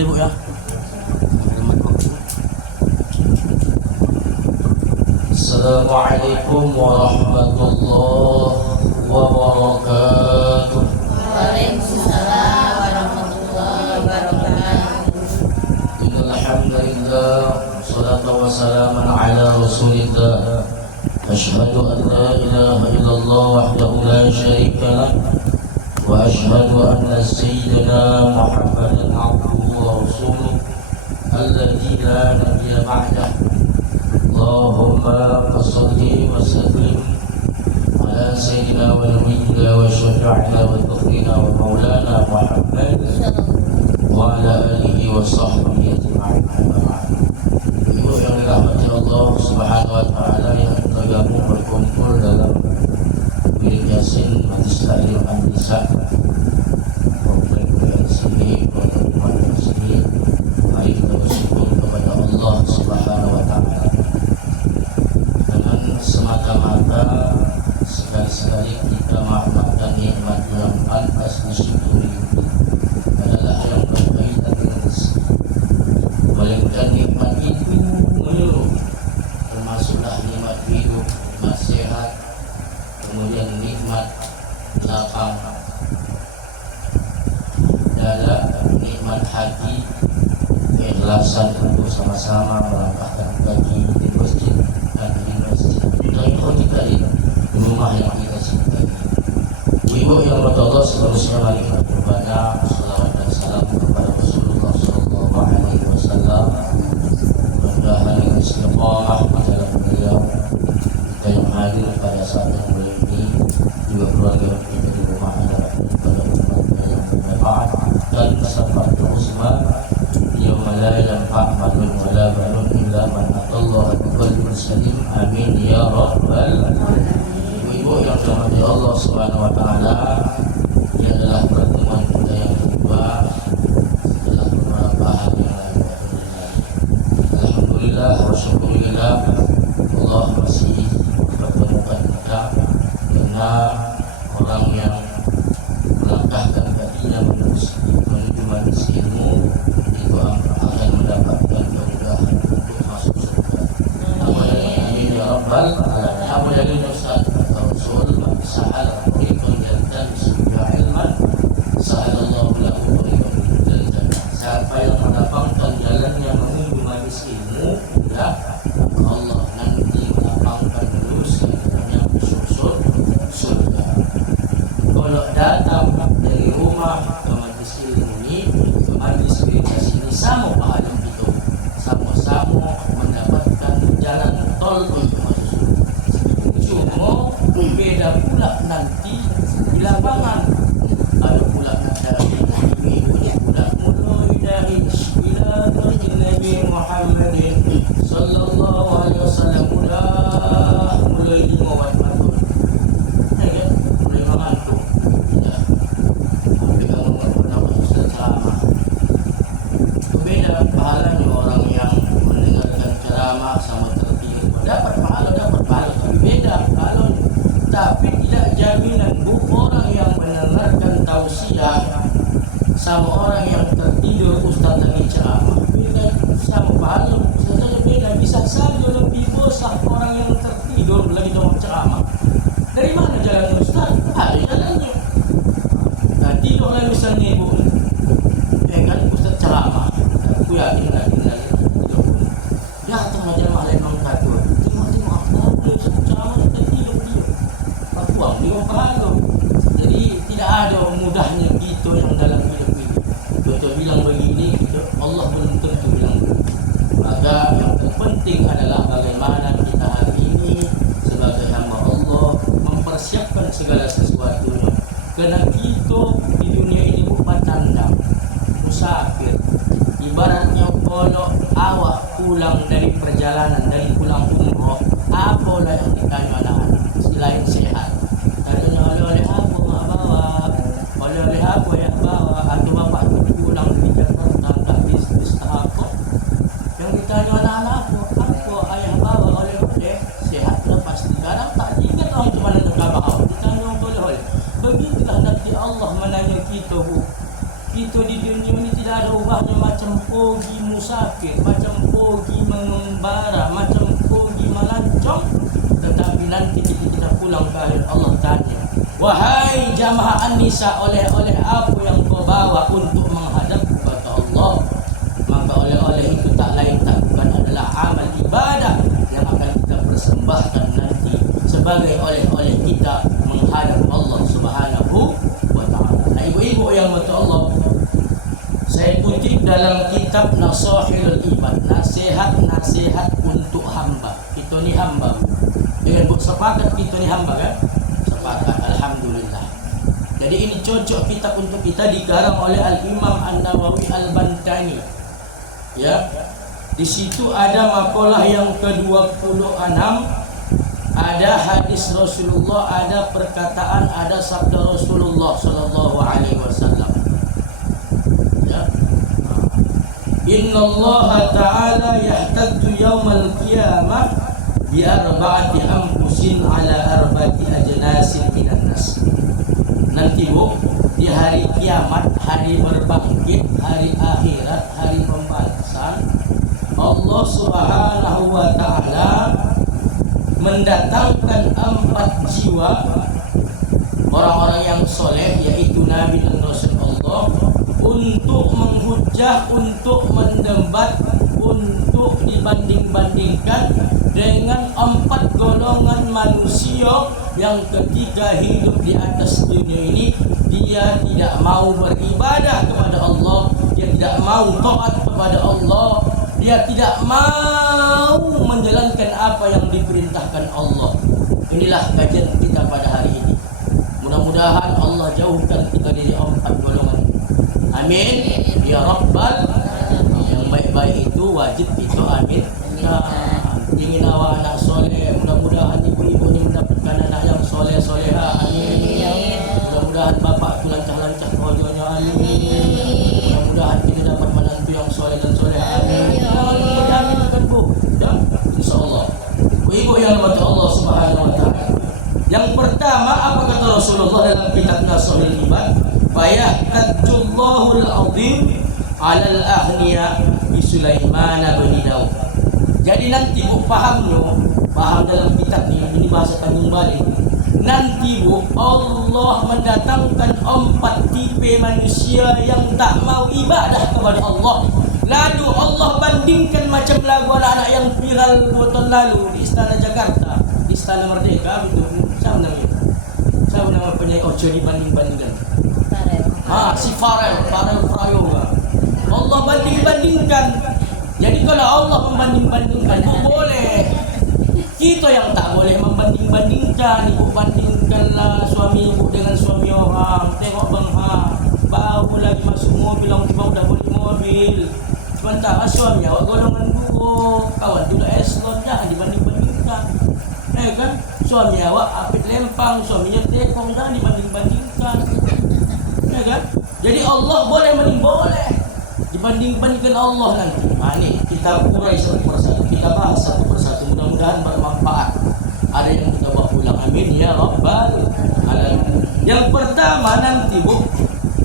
Ibu ya. Assalamualaikum warahmatullahi wabarakatuh. Waalaikumsalam warahmatullahi wabarakatuh. Innal hamdalillah salatu wassalamu ala Rasulillah. Asyhadu an la ilaha illallah wahdahu la syarika lah wa asyhadu anna sayyidina Muhammadan abduhu wa rasuluh alladzi la nabiyya ba'dah. Allahumma shalli wa sallim ala sayyidina wa nabiyyina wa syafi'ina wa dhukrina wa maulana Muhammad wa ala alihi wa sahbihi ajma'in. Ibu yang dirahmati Allah Subhanahu wa taala yang tergabung berkumpul dalam Wirid Yasin Majlis Taklim An-Nisa Komplek PNCD Kota Umat Yasin. Mari kita bersyukur kepada Allah Subhanahu wa taala. Dengan semata-mata sekali-sekali kita mengamalkan nikmat yang pantas disyukuri adalah yang berkaitan dengan rezeki. Melainkan nikmat itu menyeluruh, termasuklah nikmat hidup, nikmat sehat, kemudian nikmat lapang dada, nikmat hati, keikhlasan untuk sama-sama melangkahkan kaki di masjid dan di masjid kita di rumah yang kita cintai. Ibu yang berdoa Allah seterusnya mari kita berbanyak salawat dan salam kepada Rasulullah sallallahu alaihi wasallam. Mudah-mudahan dengan istiqamah dalam beliau kita yang hadir pada saat yang mulia ini, juga keluarga kita di rumah adalah pada umatnya yang bermanfaat dan bersama terusma yauma la yanfa' malun wala banun illa man atallaha biqalbin salim. Amin ya rabbal alamin. Ibu yang dirahmati Allah Subhanahu wa taala, ini adalah pertemuan kita yang kedua setelah beberapa hari yang lalu. Alhamdulillah wa syukurillah Allah masih mempertemukan kita karena orang yang melangkahkan kakinya menuju majelis ilmu itu akan mendapatkan kemudahan untuk masuk surga. Amin ya rabbal alamin. Apa dari Ustaz Rasul sa'al tariqan yaltamis biha ilman sa'alallahu lahu tariqan jannah. Siapa yang mendapatkan jalan yang menuju majelis ilmu, ya Allah nanti melapangkan luruskan jalannya masuk surga. Kalau datang dari rumah ke majelis ilmu ini, ke majelis meditasi ini, sama pahala itu, sama-sama mendapatkan jalan tol untuk masuk surga. Cuma beda pula nanti di lapangan. Ada pula dari ibunya pula mulai dari bismillahirrahmanirrahim Nabi Muhammadin sallallahu alaihi wasallam mulai dimawat matur. Ya, mulai mengantuk. Ya. Tapi kalau pernah Ustaz ceramah, beda pahalanya orang yang mendengarkan ceramah sama tertidur. Dapat pahala, tapi beda kalau tapi tidak jaminan orang yang mendengarkan tausiah sama orang yang tertidur Ustaz lagi ceramah beda, sama pahala saja beda. Bisa saja lebih bosan orang yang tertidur lagi dalam ceramah. Dari mana jalan Ustaz? Ada jalannya. Nah, tidurlah misalnya ibu, kan Ustaz ceramah, aku yakin lagi tidur. Datang jamaah lain mengatakan, tengok ceramah kita tidur. Uang di pahala. Jadi tidak ada mudahnya kita yang dalam hidup ini. Kita bilang begini, Allah belum tentu bilang begitu. Maka yang terpenting adalah bagaimana kita hari ini sebagai hamba Allah mempersiapkan segala sesuatunya. Karena kita di dunia ini bukan tandang, musafir. Ibaratnya kalau awak pulang dari perjalanan, dari pulang umroh, apalah yang ditanya anak-anak selain sehat. Tanya oleh-oleh apa mak bawa, oleh-oleh apa yang bawa, atau bapak pulang dari Jakarta tak bisnis tak apa. Yang ditanya anak-anak apa ayah bawa oleh-oleh, sehatlah pasti. Kadang tak ingat orang cuma nak bawa, ditanya oleh-oleh. Begitulah nanti Allah menanya kita, Bu. Kita di dunia ini tidak ada ubahnya macam pergi musafir, macam pergi mengembara, macam pergi melancong. Tetapi nanti kita pulang ke akhirat Allah tanya, wahai jamaah An-Nisa, oleh-oleh apa yang kau bawa untuk menghadap kepada Allah? Maka oleh-oleh itu tak lain tak bukan adalah amal ibadah yang akan kita persembahkan nanti sebagai oleh-oleh kita menghadap Allah Subhanahu wa ta'ala. Nah, ibu-ibu yang mati Allah, saya kutip dalam kitab Nasahilul Ibad, nasihat-nasihat untuk hamba. Kita ni hamba. Jangan buat sepakat kita ni hamba kan? Sepakat, alhamdulillah. Jadi ini cocok kitab untuk kita, dikarang oleh Al-Imam An-Nawawi Al-Bantani. Ya. Di situ ada makalah yang ke-26, ada hadis Rasulullah, ada perkataan, ada sabda Rasulullah sallallahu alaihi wasallam. Ya. Inna Allah Ta'ala yahtaddu yawmal qiyamah bi arba'ati anfusin ala arba'ati ajnasin minan nas. Nanti Bu, di hari kiamat, hari berbangkit, hari akhirat, hari pembalasan, Allah Subhanahu wa ta'ala mendatangkan 4 jiwa orang-orang yang soleh, yaitu Nabi dan Rasul Allah, untuk menghujah, untuk mendebat, untuk dibanding-bandingkan dengan 4 golongan manusia yang ketika hidup di atas dunia ini dia tidak mau beribadah kepada Allah, dia tidak mau taat kepada Allah, dia tidak mau menjalankan apa yang diperintahkan Allah. Inilah kajian kita pada hari ini. Mudah-mudahan Allah jauhkan kita dari 4 golongan. Amin ya Rabbal. Yang baik-baik itu wajib itu amin. Ingin awak anak soleh, mudah-mudahan ibu-ibu ini mendapatkan anak yang soleh-soleha. Amin. Mudah-mudahan bapak itu lancar-lancar kerjanya. Amin. Mudah-mudahan kita dapat menantu yang soleh dan soleha. Amin. Amin kan Bu? Ya, insyaallah. Ibu yang dirahmati Allah Subhanahu wa taala. Yang pertama, apa kata Rasulullah dalam kitab Nasahilul Ibad? Fayahtaddullahul azim 'alal aghniya bi Sulaiman bin Daud. Jadi nanti Bu paham dalam kitab ini bahasa Tanjung Balik. Nanti Bu, Allah mendatangkan 4 tipe manusia yang tak mau ibadah kepada Allah. Lalu Allah bandingkan macam lagu anak-anak yang viral 2 tahun lalu di Istana Jakarta, di Istana Merdeka, betul. Siapa namanya? Siapa nama penyanyi Ojo dibanding-bandingkan? Si Farel Prayoga. Allah banding-bandingkan. Jadi kalau Allah membanding-bandingkan itu boleh. Kita yang tak boleh membanding-bandingkan. Ibu bandingkanlah suami ibu dengan suami orang. Tengok bang baru lagi masuk mobil, orang tiba udah beli mobil. Sementara suami awak golongan buruk, kawan tu dah eselon, jangan dibanding-bandingkan. Kan? Suami awak apit lempang, suaminya tekong, jangan dibanding-bandingkan. Kan? Jadi Allah boleh boleh. Dibanding-bandingkan Allah nanti. Ini kita urai satu persatu, kita bahas satu persatu. Mudah-mudahan bermanfaat. Ada yang kita bawa pulang. Amin ya Rabbal alamin. Yang pertama nanti Bu,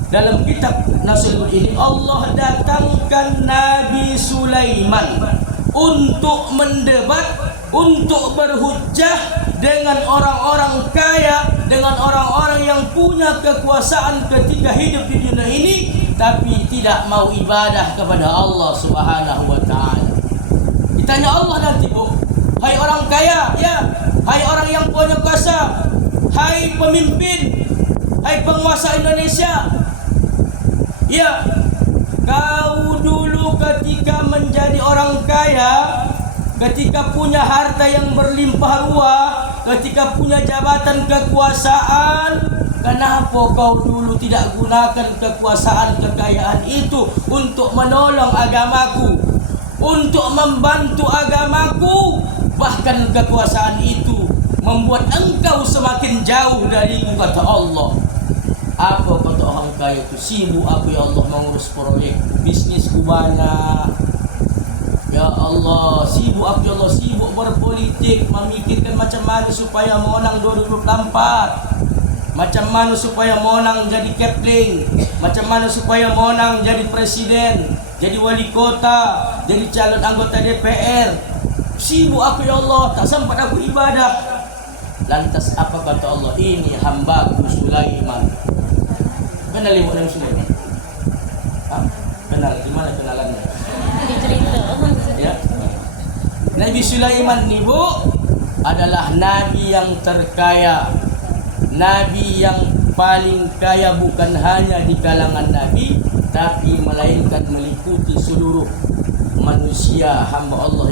dalam kitab Nasihul ini Allah datangkan Nabi Sulaiman untuk mendebat, untuk berhujjah dengan orang-orang kaya, dengan orang-orang yang punya kekuasaan ketika hidup di dunia ini, tapi tidak mau ibadah kepada Allah Subhanahu wa ta'ala. Ditanya Allah nanti Bu, hai orang kaya, ya, hai orang yang punya kuasa, hai pemimpin, hai penguasa Indonesia, ya, kau dulu ketika menjadi orang kaya, ketika punya harta yang berlimpah ruah, ketika punya jabatan kekuasaan, kenapa kau dulu tidak gunakan kekuasaan kekayaan itu untuk menolong agamaku, untuk membantu agamaku? Bahkan kekuasaan itu membuat engkau semakin jauh dariku, kata Allah. Apa kata orang kaya itu? Sibuk aku ya Allah mengurus proyek, bisnisku banyak. Ya Allah, sibuk aku ya Allah, sibuk berpolitik, memikirkan macam mana supaya menang 2024, macam mana supaya menang jadi Kepling, macam mana supaya menang jadi presiden, jadi wali kota, jadi calon anggota DPR. Sibuk aku ya Allah, tak sempat aku ibadah. Lantas apa kata Allah? Ini hambaku Sulaiman. Kenal ibu Nabi Sulaiman? Kenal, gimana kenalannya? Ya. Nabi Sulaiman nih Bu adalah nabi yang terkaya, nabi yang paling kaya bukan hanya di kalangan nabi, tapi melainkan meliputi seluruh manusia hamba Allah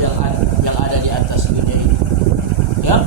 yang ada di atas dunia ini. Ya,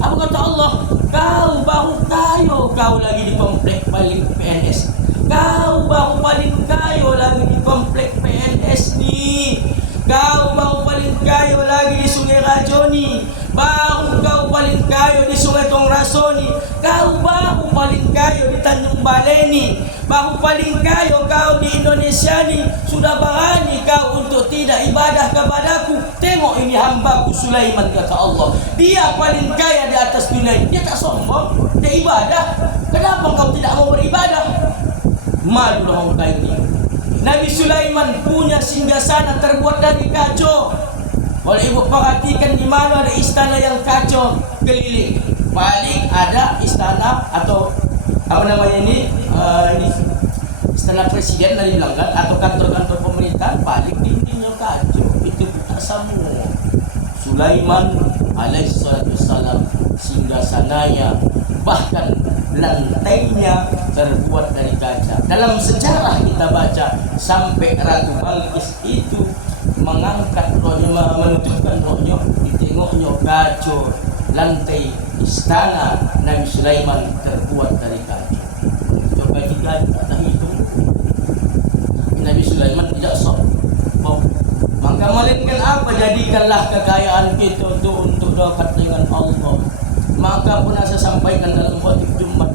apa kata Allah? Kau baru kaya, kau lagi di komplek paling PNS. Kau baru paling kaya lagi di komplek PNS nih. Kau baru paling kaya lagi di Sungai Rajoni. Baru kau paling kaya di Sungai Tongrasoni. Kau baru paling kaya di Tanjung Baleni. Baru paling kaya kau di Indonesia ni. Sudah berani kau untuk tidak ibadah kepadaku. Tengok ini hambaku Sulaiman, kata Allah. Dia paling kaya di atas dunia. Dia tak sombong, dia ibadah. Kenapa kau tidak mau beribadah? Malu orang kaya ini. Nabi Sulaiman punya singgasana terbuat dari kaca. Kalau ibu perhatikan di mana ada istana yang kaca keliling, paling ada istana atau apa namanya ini istana presiden dari bilang kan, atau kantor-kantor pemerintahan paling dindingnya kaca. Itu tak sama. Sulaiman alaihissalam singgasananya bahkan lantainya terbuat dari kaca. Dalam sejarah kita baca sampai Ratu Balqis itu mengangkat rohnya, menutupkan rohnya, ditengoknya kaca lantai istana Nabi Sulaiman terbuat dari kaca. Coba kita tak hitung. Nabi Sulaiman tidak sombong. Maka melainkan apa? Jadikanlah kekayaan kita untuk dekat dengan Allah. Maka pernah saya sampaikan dalam khutbah Jumat,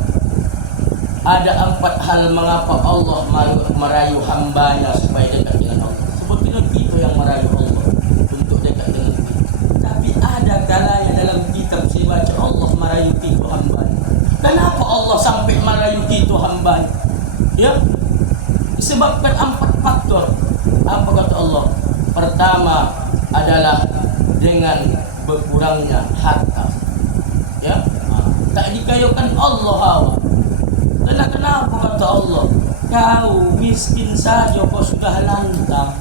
ada 4 hal mengapa Allah merayu hambanya supaya dekat dengan Allah. Sebetulnya kita yang merayu Allah untuk dekat dengan kita. Tapi ada kalanya dalam kitab saya baca Allah merayu kita hambanya. Kenapa Allah sampai merayu kita hambanya? Ya, disebabkan 4 faktor. Apa kata Allah? Pertama adalah dengan berkurangnya harta. Ya, tak dikayakan Allah. Kenapa kata Allah? Kau miskin saja kau sudah lantang,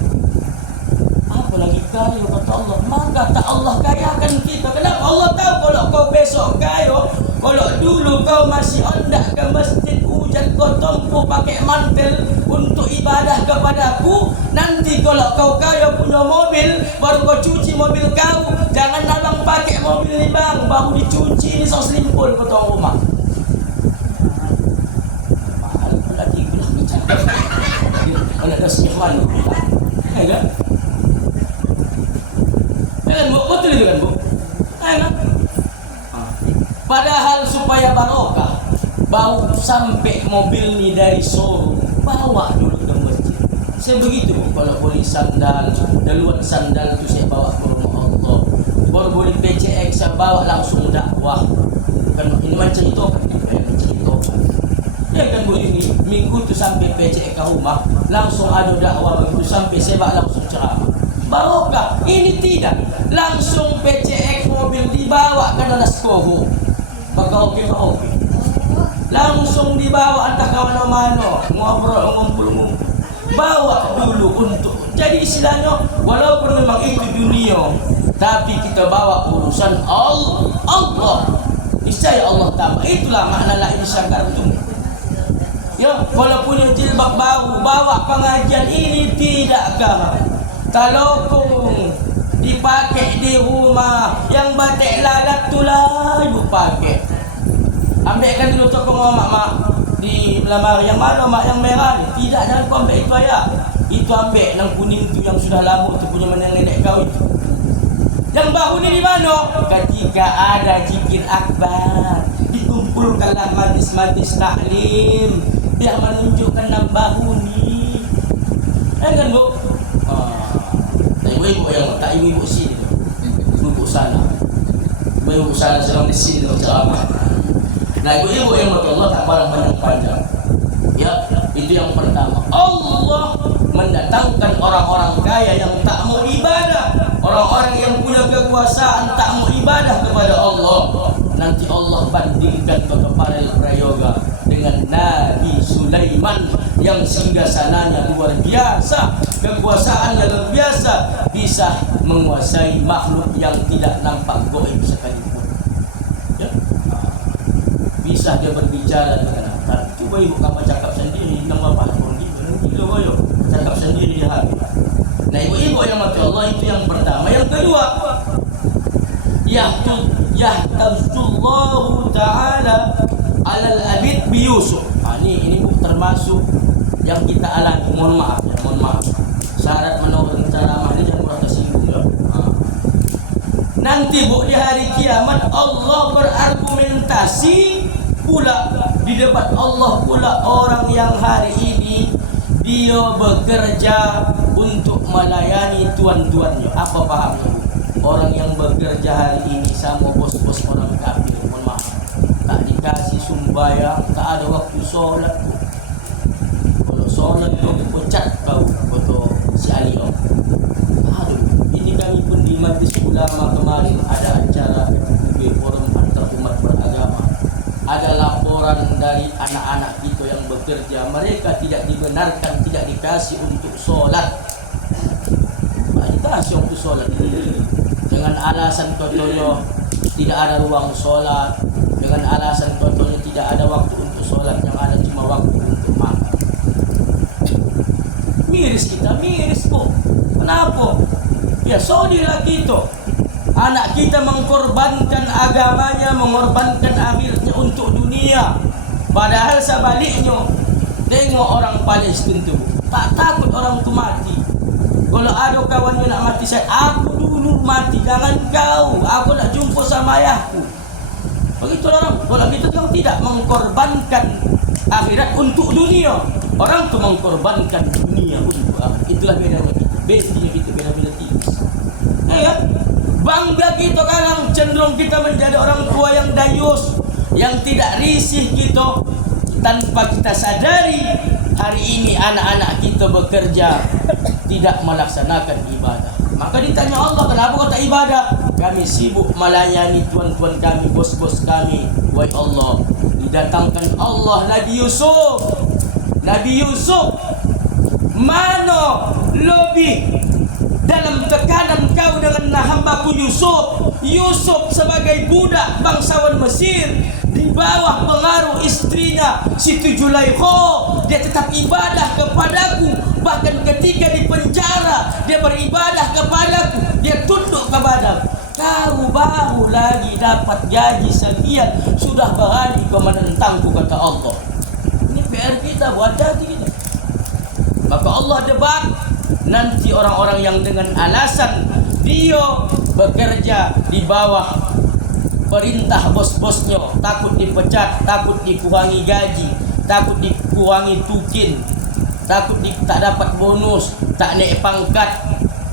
apa lagi kaya kata Allah? Maka tak Allah kayakan kita. Kenapa? Allah tahu kalau kau besok kaya, kalau dulu kau masih hendak ke masjid hujan kau tempuh pakai mantel untuk ibadah kepadaku, nanti kalau kau kaya punya mobil baru kau cuci mobil kau. Jangan abang pakai mobil ni bang, baru dicuci ni sos limpul kau tuang rumah. Mahal pula tiga lah macam kalau ada sihman ya kan? Kan bu, betul itu kan bu? Kan? Padahal supaya barokah, bawa sampai mobil ni dari showroom, bawa dulu ke masjid. Saya begitu, kalau boleh sandal, daluan sandal tu saya bawa ke rumah Allah. Baru boleh PCX saya bawa langsung dakwah. Kan ini macam itu kan? Macam itu kan? Ya kan bu, ini minggu tu sampai PCX ke rumah, langsung ada dakwah begitu sampai saya bawa langsung ceramah. Barokah. Ini tidak, langsung PCX mobil dibawa ke dalam skoho. Baka okey. Langsung dibawa entah ke mana-mana, ngobrol. Bawa dulu untuk. Jadi istilahnya, walaupun memang itu dunia, tapi kita bawa urusan Allah. Niscaya Allah tahu. Itulah makna la insyakartum. Ya, kalau punya jilbab baru, bawa pengajian ini tidakkah? Kalau dipakai di rumah, yang batik lalat tu lah ibu pakai. Ambilkan dulu toko mak di lamar yang mana mak yang merah ni. Tidak, jangan kau ambil itu ayah. Itu ambil yang kuning tu yang sudah lama tu punya mana nenek kau itu. Yang baru ni di mana? Ketika ada zikir akbar, dikumpulkanlah majlis-majlis taklim yang menunjukkan yang baru ni. Kan bu? Ibu-ibu yang tak ibu-ibu sini, ibu sana, ibu sana sedang di sini ceramah. Nah ibu-ibu yang mati Allah tak barang banyak panjang. Ya, itu yang pertama. Allah mendatangkan orang-orang kaya yang tak mau ibadah, orang-orang yang punya kekuasaan tak mau ibadah kepada Allah. Nanti Allah bandingkan kepada prayoga dengan Nabi Sulaiman yang singgasananya luar biasa, kekuasaannya luar biasa, bisa menguasai makhluk yang tidak nampak goib sekalipun. Ya? Bisa dia berbicara dengan apa? Coba ibu kamu cakap sendiri, nama apa pun gitu, boyo cakap sendiri dia habis. Nah ibu-ibu yang mati Allah, itu yang pertama. Yang kedua, yahtazullahu ta'ala alal abid bi Yusuf. Ini termasuk yang kita alami. Mohon maaf. Syarat menurut ceramah ini jangan merasa tersinggung ya. Nanti di hari kiamat Allah berargumentasi pula di depan Allah pula orang yang hari ini dia bekerja untuk melayani tuan-tuannya. Apa pahamnya? Orang yang bekerja hari ini sama bos-bos orang kafir, mohon maaf, tak dikasih sumbayang, tak ada waktu sholat. Kalau sholat tu pecat kau foto si Alio. Aduh, ini kami pun di Majlis Ulama kemarin ada acara forum antar umat beragama. Ada laporan dari anak-anak kita yang bekerja, mereka tidak dibenarkan, tidak dikasih untuk sholat. Tak dikasih untuk sholat dengan alasan contohnya tidak ada ruang sholat, dengan alasan contohnya tidak ada waktu untuk sholat, yang ada cuma waktu untuk makan. Miris bu. Kenapa? Ya saudilah kita. Anak kita mengorbankan agamanya, mengorbankan akhirnya untuk dunia. Padahal sebaliknya, tengok orang Palestin tu, tak takut orang tu mati. Kalau ada kawannya nak mati, saya aku dulu mati, jangan kau. Aku nak jumpa sama ayahku. Begitu orang. Kalau kita yang tidak mengkorbankan akhirat untuk dunia, orang tu mengkorbankan dunia untuk akhirat. Itulah bedanya kita. Bedanya kita beda-beda tipis. Ya, bangga kita kadang cenderung kita menjadi orang tua yang dayus, yang tidak risih kita, tanpa kita sadari hari ini anak-anak kita bekerja tidak melaksanakan ibadah. Maka ditanya Allah, kenapa kau tak ibadah? Kami sibuk melayani tuan-tuan kami, bos-bos kami. Wahai Allah, didatangkan Allah Nabi Yusuf, mana lebih dalam tekanan kau dengan hambaku Yusuf sebagai budak bangsawan Mesir, di bawah pengaruh istrinya Siti Zulaikha, dia tetap ibadah kepadaku. Bahkan ketika di penjara dia beribadah kepadaku, dia tunduk kepadaku. Kau baru lagi dapat gaji sekian, sudah berani kau menentangku, kata Allah. Ini PR kita, buat hati kita. Maka Allah debat nanti orang-orang yang dengan alasan dia bekerja di bawah perintah bos-bosnya, takut dipecat, takut dikurangi gaji, takut dikurangi tukin, takut tak dapat bonus, tak naik pangkat,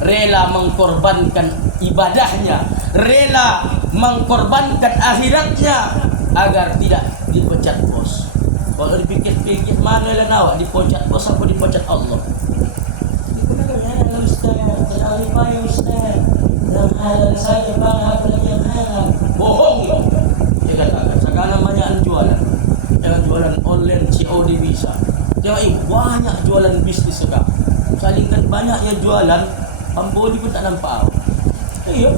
rela mengkorbankan ibadahnya, rela mengkorbankan akhiratnya agar tidak dipecat bos. Kalau dipikir-pikir, mana lah awak dipecat bos apa dipecat Allah? Ustaz, yang halal saja bang, apa lagi yang haram? Bohong ya. Dia katakan sekarang banyak jualan, jangan jualan online, COD bisa. Jangan banyak jualan bisnis sekarang. Salingkan banyak yang jualan, pembeli pun tak nampak. Iya,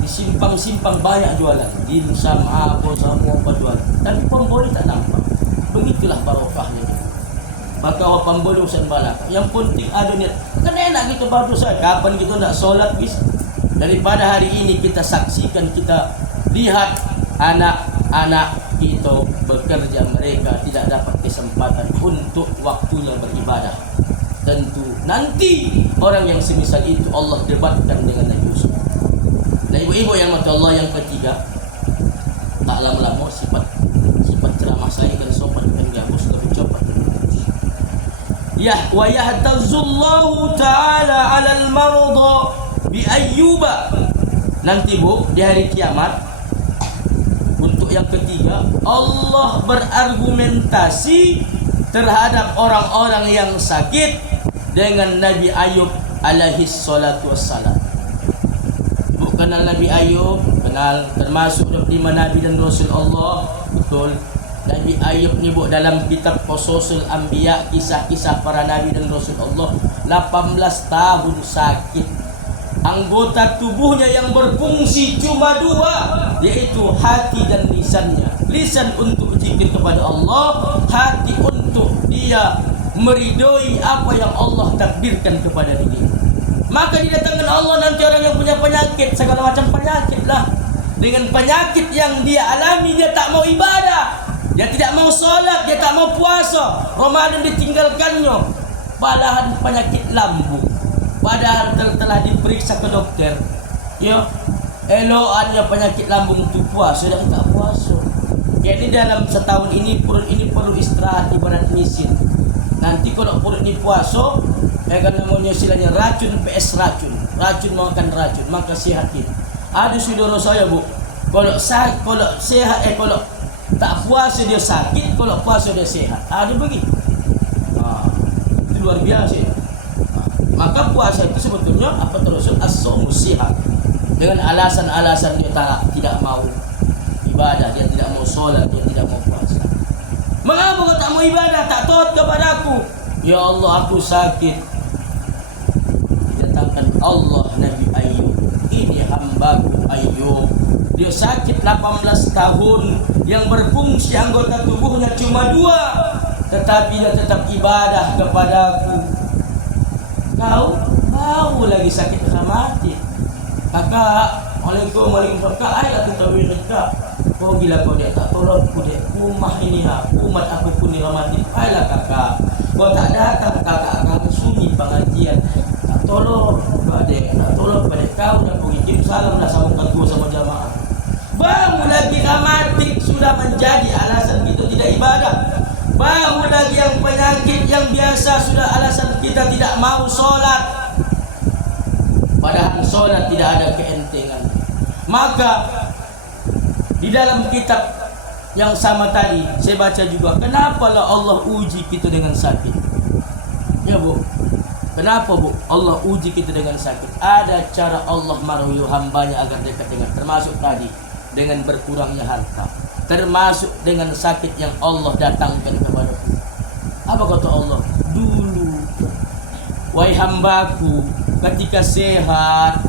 di simpang-simpang banyak jualan, dimsum apa semua apa jualan, tapi pembeli tak nampak. Begitulah barokahnya. Maka awak pembeli urusan balak. Yang penting ada niat. Kan enak kita baru saja. Kapan kita nak solat bis? Daripada hari ini kita saksikan, kita lihat anak-anak kita bekerja, mereka tidak dapat kesempatan untuk waktunya beribadah. Tentu nanti orang yang semisal itu Allah debatkan dengan Nabi Yusuf. Nah ibu-ibu yang mati Allah, yang ketiga, tak lama-lama sifat ceramah saya dan sopan dan gabus lebih cepat. Wa yahtazullahu ta'ala 'alal marda bi Ayyuba. Nanti bu, di hari kiamat, untuk yang ketiga, Allah berargumentasi terhadap orang-orang yang sakit dengan Nabi Ayub alaihi salatu wassalam. Ibu kenal Nabi Ayub? Kenal, termasuk 25 Nabi dan Rasul Allah. Betul. Nabi Ayub ni bu dalam kitab Qasasul Anbiya, kisah-kisah para Nabi dan Rasul Allah, 18 tahun sakit. Anggota tubuhnya yang berfungsi cuma 2, yaitu hati dan lisannya. Lisan untuk zikir kepada Allah, hati untuk dia meridoi apa yang Allah takdirkan kepada dia. Maka didatangkan Allah nanti orang yang punya penyakit, segala macam penyakit lah. Dengan penyakit yang dia alami, dia tak mau ibadah, dia tidak mau solat, dia tak mau puasa, Ramadan ditinggalkannya. Padahal penyakit lambung, padahal telah diperiksa ke dokter, ya, eloannya penyakit lambung itu puasa, dia tak puasa. Jadi dalam setahun ini perut ini perlu istirahat, ibarat mesin. Nanti kalau perut ini puasa, kan namanya istilahnya racun PS racun, racun makan racun, maka sehat kita. Ada saudara saya bu, kalau sehat, kalau tak puasa dia sakit, kalau puasa dia sehat. Ada begitu. Itu luar biasa. Maka puasa itu sebetulnya apa terus as-saumu sihat. Dengan alasan-alasan dia tidak mau ibadah, dia tidak mau sholat, dia tidak mau puasa. Mengapa kau tak mau ibadah, tak taat kepadaku? Ya Allah, aku sakit. Datangkan Allah Nabi Ayub. Ini hambaku Ayub. Dia sakit 18 tahun, yang berfungsi anggota tubuhnya cuma 2, tetapi dia tetap ibadah kepadaku. Kau mau lagi sakit mati. Kakak, Waalaikumsalam. Kak, ayolah kita berkata, kau gila kau dia tak tolong aku dia. Rumah ini umat aku pun dirahmati. Ayolah kakak, kau tak datang kakak akan sunyi pengajian. Tak tolong kau dia, tak tolong pada kau dah pergi kirim salam dah sambungkan gua sama jamaah. Baru lagi ramatik sudah menjadi alasan kita tidak ibadah. Baru lagi yang penyakit yang biasa sudah alasan kita tidak mau solat. Padahal solat tidak ada keentengan. Maka di dalam kitab yang sama tadi saya baca juga, kenapalah Allah uji kita dengan sakit? Ya bu, kenapa bu Allah uji kita dengan sakit? Ada cara Allah maruyu hambanya agar dekat dengan, termasuk tadi dengan berkurangnya harta, termasuk dengan sakit yang Allah datangkan kepada kita. Apa kata Allah? Dulu wahai hambaku ketika sehat,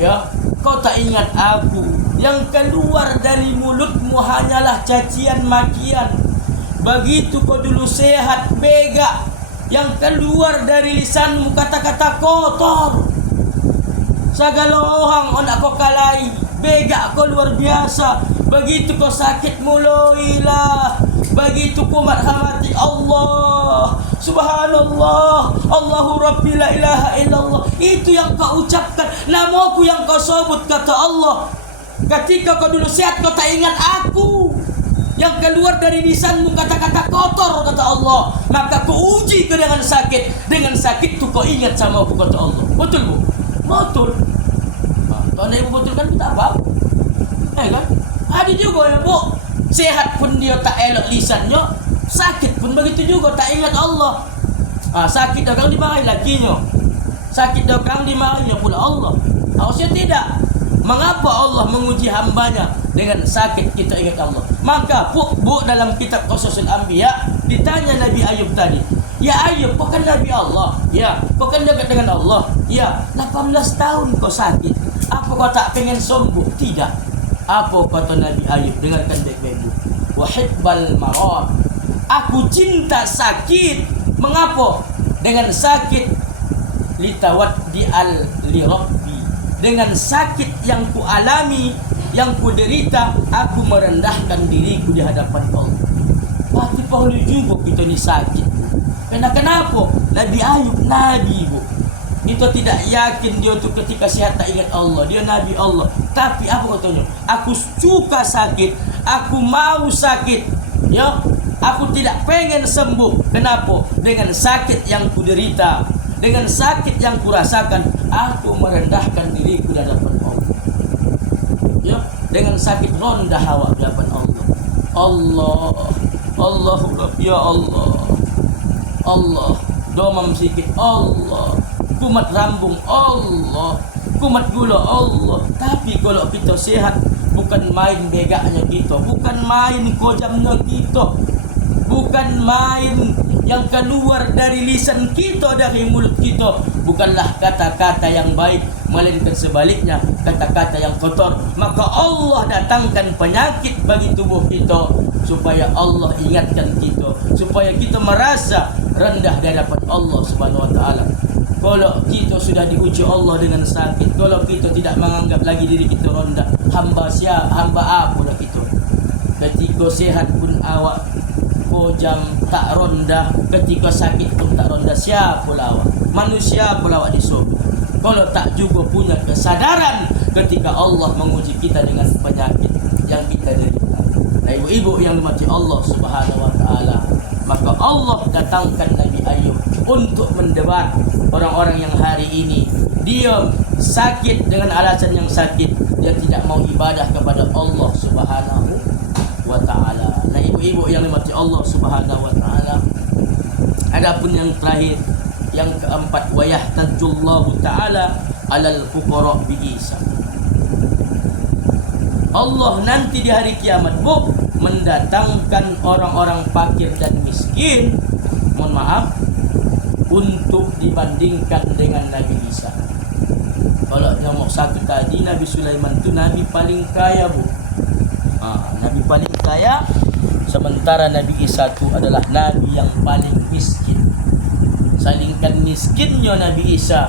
ya, kau tak ingat aku, yang keluar dari mulutmu hanyalah cacian makian. Begitu kau dulu sehat, bega, yang keluar dari lisanmu kata-kata kotor. Segala orang nak kau kalai, bega kau luar biasa. Begitu kau sakit mulailah, begitu kau marhamati Allah, subhanallah, Allahu Rabbi la ilaha illallah. Itu yang kau ucapkan, namaku yang kau sebut, kata Allah. Ketika kau dulu sehat, kau tak ingat aku, yang keluar dari lisanmu kata-kata kotor, kata Allah. Maka kau uji kau dengan sakit. Dengan sakit tu kau ingat sama aku, kata Allah. Betul bu? Betul. Kalau ibu betul kan kita apa? Kan? Ada juga ya bu, sehat pun dia tak elok lisannya, sakit pun begitu juga tak ingat Allah. Sakit dagang dimarahi lakinya, sakit dagang dimarahi pula Allah. Harusnya tidak. Mengapa Allah menguji hambanya dengan sakit kita ingat Allah? Maka bu dalam kitab Qasasul Anbiya ditanya Nabi Ayub tadi, ya Ayub, kau kan Nabi Allah, ya, kau kan dekat dengan Allah, ya, 18 tahun kau sakit, apa kau tak pengen sembuh? Tidak. Apa kata Nabi Ayub? Dengarkan baik-baik. Wahibbal marad, aku cinta sakit. Mengapa? Dengan sakit litawadi al li rabbi, dengan sakit yang ku alami, yang ku derita, aku merendahkan diriku di hadapan Allah. Pasti perlu juga kita ni sakit. Kenapa? Nabi Ayub nabi bu, kita tidak yakin dia tu ketika sehat tak ingat Allah. Dia Nabi Allah. Tapi apa katanya? Aku suka sakit, aku mau sakit, ya. Aku tidak pengen sembuh. Kenapa? Dengan sakit yang ku derita, dengan sakit yang ku rasakan, aku merendahkan diriku di hadapan Allah. Ya, dengan sakit rendah awak di hadapan Allah. Allah, Allahu Rabb, ya Allah. Allah, domam sikit Allah, kumat rambung Allah, kumat gula Allah. Tapi kalau kita sehat, bukan main begaknya kita, bukan main kojamnya kita, bukan main yang keluar dari lisan kita, dari mulut kita, bukanlah kata-kata yang baik, melainkan sebaliknya kata-kata yang kotor. Maka Allah datangkan penyakit bagi tubuh kita, supaya Allah ingatkan kita, supaya kita merasa rendah di hadapan Allah Subhanahu wa taala. Kalau kita sudah diuji Allah dengan sakit, kalau kita tidak menganggap lagi diri kita rendah, hamba apalah kita. Ketika sehat pun awak kojam tak ronda, ketika sakit pun tak ronda. Siapa awak? Manusia pula awak disuruh. Kalau tak juga punya kesadaran ketika Allah menguji kita dengan penyakit yang kita derita. Nah, ibu-ibu yang dimati Allah Subhanahu wa taala, maka Allah datangkan Nabi Ayub untuk mendebat orang-orang yang hari ini dia sakit dengan alasan yang sakit, dia tidak mau ibadah kepada Allah Subhanahu wa taala. Nah, ibu-ibu yang dimati Allah Subhanahu wa taala, adapun yang terakhir, yang keempat, wa yahtajullahu taala 'alal fuqara bi Isa. Allah nanti di hari kiamat mendatangkan orang-orang fakir dan miskin, mohon maaf, untuk dibandingkan dengan Nabi Isa. Kalau nomor satu tadi, Nabi Sulaiman itu Nabi paling kaya, Bu. Nabi paling kaya, sementara Nabi Isa itu adalah Nabi yang paling miskin. Salingkan miskinnya Nabi Isa,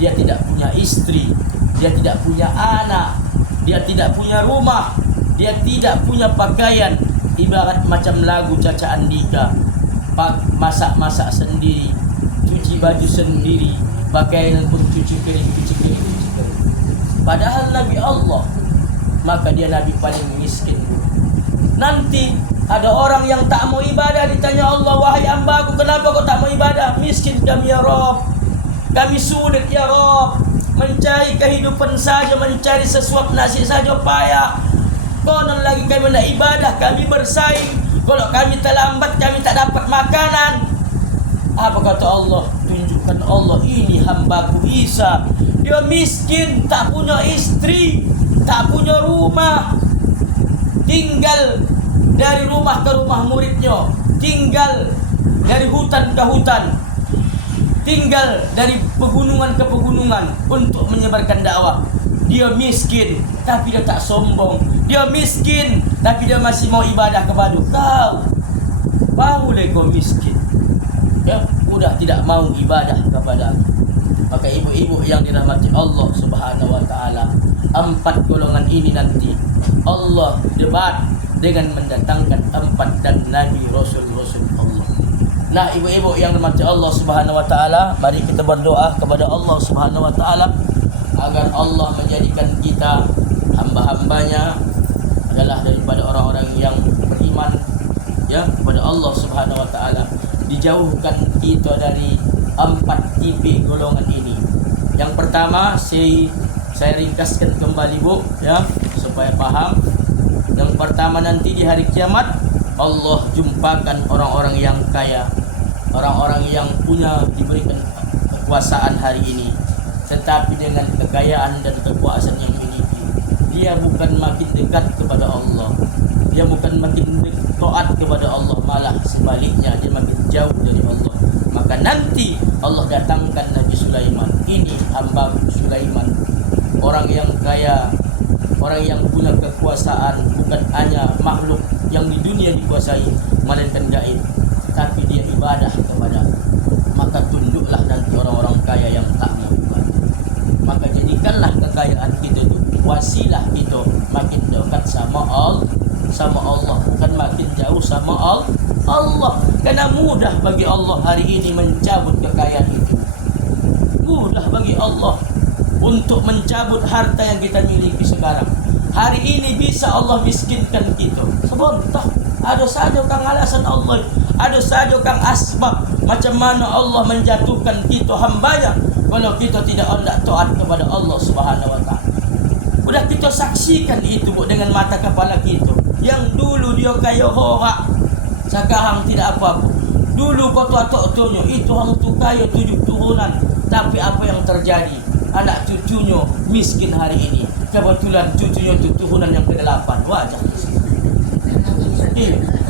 dia tidak punya istri, dia tidak punya anak, dia tidak punya rumah, dia tidak punya pakaian. Ibarat macam lagu Caca Andika, masak-masak sendiri, cuci baju sendiri, pakaian pun cuci kering. Padahal Nabi Allah, maka dia Nabi paling miskin. Nanti ada orang yang tak mau ibadah, ditanya Allah, wahai hambaku, kenapa kau tak mau ibadah? Miskin kami ya Rabb, kami sulit ya Rabb, mencari kehidupan saja, mencari sesuap nasi saja payah. Konon lagi kami nak ibadah, kami bersaing. Kalau kami terlambat, kami tak dapat makanan. Apa kata Allah? Tunjukkan Allah, ini hambaku Isa, dia miskin, tak punya istri, tak punya rumah, tinggal dari rumah ke rumah muridnya, tinggal dari hutan ke hutan, tinggal dari pegunungan ke pegunungan untuk menyebarkan dakwah. Dia miskin, tapi dia tak sombong. Dia miskin, tapi dia masih mau ibadah kepada kau. Boleh kau miskin, ya, udah tidak mau ibadah kepada. Maka ibu-ibu yang dirahmati Allah Subhanahu wa taala, empat golongan ini nanti Allah debat dengan mendatangkan empat dan Nabi Rasul-Rasul Allah. Nah, ibu-ibu yang dirahmati Allah Subhanahu wa taala, mari kita berdoa kepada Allah Subhanahu wa taala agar Allah menjadikan kita hamba-hambanya adalah daripada orang-orang yang beriman, ya, kepada Allah Subhanahu wa taala. Dijauhkan kita dari empat tipe golongan ini. Yang pertama, saya ringkaskan kembali, Bu, ya, supaya paham. Yang pertama, nanti di hari kiamat Allah jumpakan orang-orang yang kaya, orang-orang yang punya diberikan kekuasaan hari ini, tetapi dengan kekayaan dan kekuasaan yang miliki, dia bukan makin dekat kepada Allah, dia bukan makin taat kepada Allah, malah sebaliknya dia makin jauh dari Allah. Maka nanti Allah datangkan Nabi Sulaiman, ini hamba Sulaiman, orang yang kaya, orang yang punya kekuasaan, bukan hanya makhluk yang di dunia dikuasai, melainkan gaib, tapi dia ibadah kepada. Maka tunduklah nanti orang-orang kaya yang tak mau ibadah. Maka jadikanlah kekayaan kita itu wasilah kita makin dekat sama Allah, bukan makin jauh sama Allah. Karena mudah bagi Allah hari ini mencabut kekayaan itu. Mudah bagi Allah untuk mencabut harta yang kita miliki sekarang. Hari ini bisa Allah miskinkan kita. Sebentar, ada saja kang alasan Allah, ada saja kang asbab macam mana Allah menjatuhkan kita hambanya kalau kita tidak hendak taat kepada Allah Subhanahu wa taala. Sudah kita saksikan itu, Bu, dengan mata kepala kita. Yang dulu dia kaya horak, sekarang tidak apa-apa. Dulu kau tua-tua itu orang tu kaya 7 turunan. Tapi apa yang terjadi? Anak cucunya miskin hari ini. Kebetulan cucunya itu turunan yang ke-8. Wajah miskin.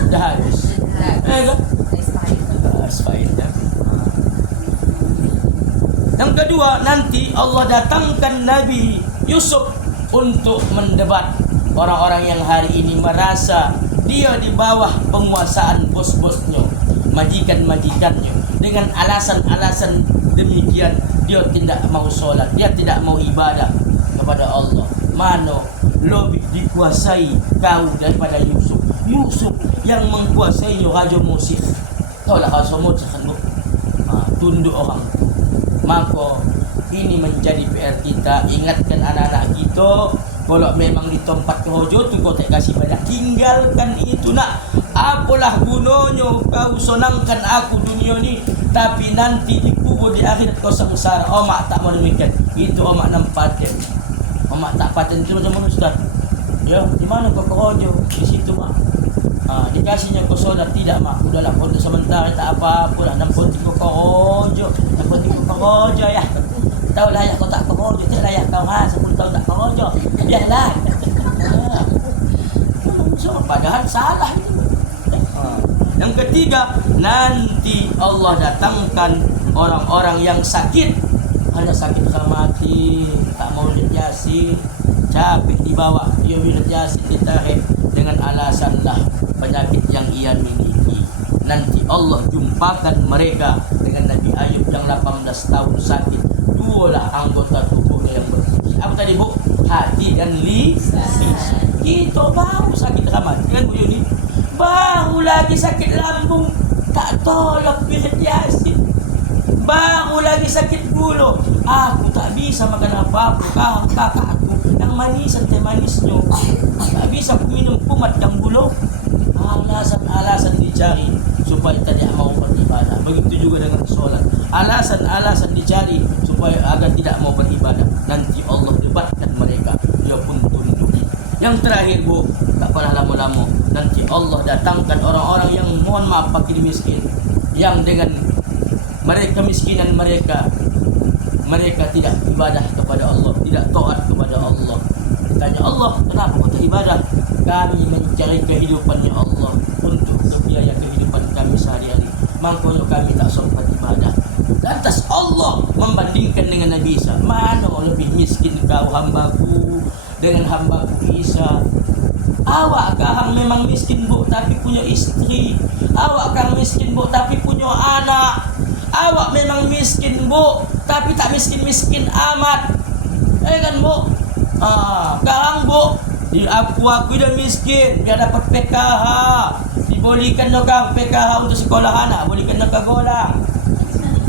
Dah habis. Kan? Faedah. Yang kedua, nanti Allah datangkan Nabi Yusuf untuk mendebat orang-orang yang hari ini merasa dia di bawah penguasaan bos-bosnya, majikan-majikannya. Dengan alasan-alasan demikian, dia tidak mau solat, dia tidak mau ibadah kepada Allah. Mana lebih dikuasai kau daripada Yusuf? Yusuf yang menguasai Raja Mesir. Taulah Raja Mesir kan, tunduk orang. Maka ini menjadi PR kita. Ingatkan anak-anak kita, kalau memang di tempat kehojo tu kau tak kasih banyak, tinggalkan itu nak. Apalah gunanya kau senangkan aku dunia ni, tapi nanti dikubur di akhirat kau sengsara. Omak tak mau demikian. Itu omak nampaten. Omak tak paten itu macam mana Ustaz? Ya, di mana kau kehojo? Di situ mak. Dikasihnya kau solat tidak mak. Udahlah untuk sementara tak apa-apa lah. Nampak kau kehojo. Nampak kau kehojo ya. Tahu layak kau tak kehojo, tak layak kau 10 tahun tak kehojo. Biarlah. So, padahal salah itu. Yang ketiga, nanti Allah datangkan orang-orang yang sakit. Hanya sakit mati, tak mau lihat Yasin, capek dibawa, dia lihat Yasin ditarik dengan alasan lah penyakit yang ia miliki. Nanti Allah jumpakan mereka dengan Nabi Ayub yang 18 tahun sakit. Dualah anggota tubuhnya yang berfungsi. Apa tadi Bu? Hati dan lisan. Itu baru sakit mati kan Bu Yuni? Baru lagi sakit lambung, tak tolak lihat Yasin. Baru lagi sakit gula, aku tak bisa makan apa-apa. Kakakku yang manis, teh manisnya tak bisa aku minum kumat yang gula. Alasan-alasan dicari supaya tidak mau beribadah. Begitu juga dengan solat. Alasan-alasan dicari supaya agar tidak mau beribadah. Nanti Allah debatkan mereka, dia pun tunduk. Yang terakhir Bu, tak pernah lama-lama, nanti Allah datangkan orang-orang yang mohon maaf fakir miskin, yang dengan mereka miskinan mereka tidak ibadah kepada Allah, tidak taat kepada Allah. Tanya Allah, kenapa kau tak ibadah? Kami mencari kehidupannya Allah untuk biaya kehidupan kami sehari-hari. Makanya kami tak sempat ibadah. Lantas Allah membandingkan dengan Nabi Isa. Mana lebih miskin kau hambaku dengan hambaku Isa? Awak kang memang miskin Bu, tapi punya istri. Awak kang miskin Bu, tapi punya anak. Awak memang miskin Bu, tapi tak miskin-miskin amat. Kan Bu? Kang Bu, aku dah miskin, biar dapat PKH. Dibolehkan kang PKH untuk sekolah anak, bolehkan ke golang.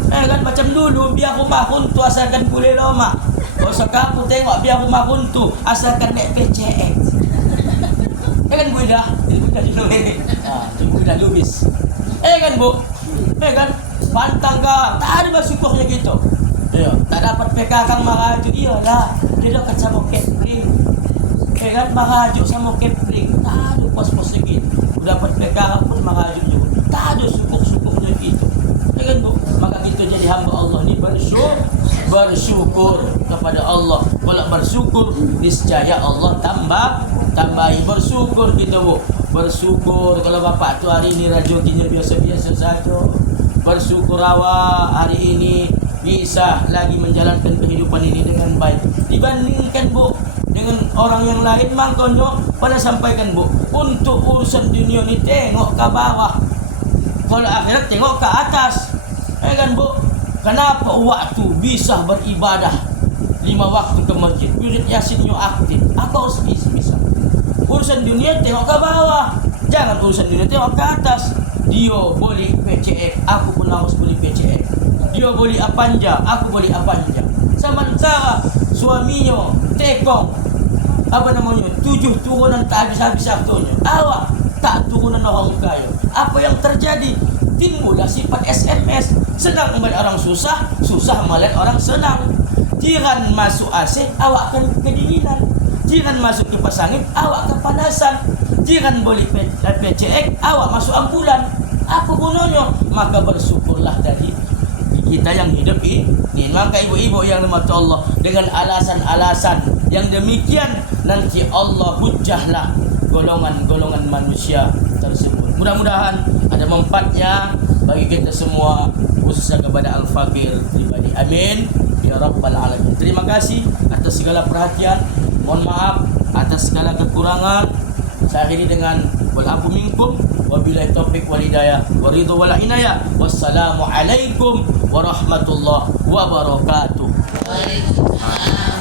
Kan macam dulu, biar rumah runtuh asalkan boleh lama. Kalau sekarang tengok biar rumah runtuh asalkan naik PCX. Kan Bu dah, Ibu dah lubis. Kan Bu? Kan? Pantang kang, tak ada bersyukurnya gitu. Ya, tak dapat PK kang maraju, iyalah. Dia dah sama Kepling. Kan maraju sama Kepling, tak ada pos-posnya gitu. Dapat PK pun maraju juga. Tak ada syukur-syukurnya gitu. Kan Bu? Maka kita jadi hamba Allah ni bersyukur kepada Allah. Kalau bersyukur, niscaya Allah tambahi. Bersyukur kita Bu. Bersyukur kalau bapak tu hari ini rezekinya biasa-biasa saja. Bersyukur awak hari ini bisa lagi menjalankan kehidupan ini dengan baik. Dibandingkan Bu dengan orang yang lain, makanya pada sampaikan Bu, untuk urusan dunia ni tengok ke bawah, kalau akhirat tengok ke atas. Kan Bu? Kenapa waktu bisa beribadah 5 waktu ke masjid, wirid Yasin aktif? Apa harus bisa? Urusan dunia tengok ke bawah, jangan urusan dunia tengok ke atas. Dia boleh PCX, aku pun harus boleh PCX. Dia boleh apanja, aku boleh apanja. Sementara suaminya tekong 7 turunan tak habis-habis hartanya. Awak tak turunan orang kaya. Apa yang terjadi? Timbullah sifat SMS. Senang melihat orang susah, susah melihat orang senang. Jiran masuk AC, awak akan kedinginan. Jiran masuk kipas angin, awak kepanasan. Jiran boleh PCX, awak masuk ambulan. Apa gunanya? Maka bersyukurlah dari kita yang hidup ini. Maka ibu-ibu yang dirahmati Allah, dengan alasan-alasan yang demikian nanti Allah hujjahlah golongan-golongan manusia tersebut. Mudah-mudahan ada manfaatnya bagi kita semua, khususnya kepada al-fakir pribadi. Amin ya rabbal alamin. Terima kasih atas segala perhatian. Mohon maaf atas segala kekurangan. Saya akhiri dengan wal afu minkum wabillahi taufiq wal hidayah wa ridha wal inayah. Wassalamu alaikum warahmatullahi wabarakatuh. Waalaikumsalam.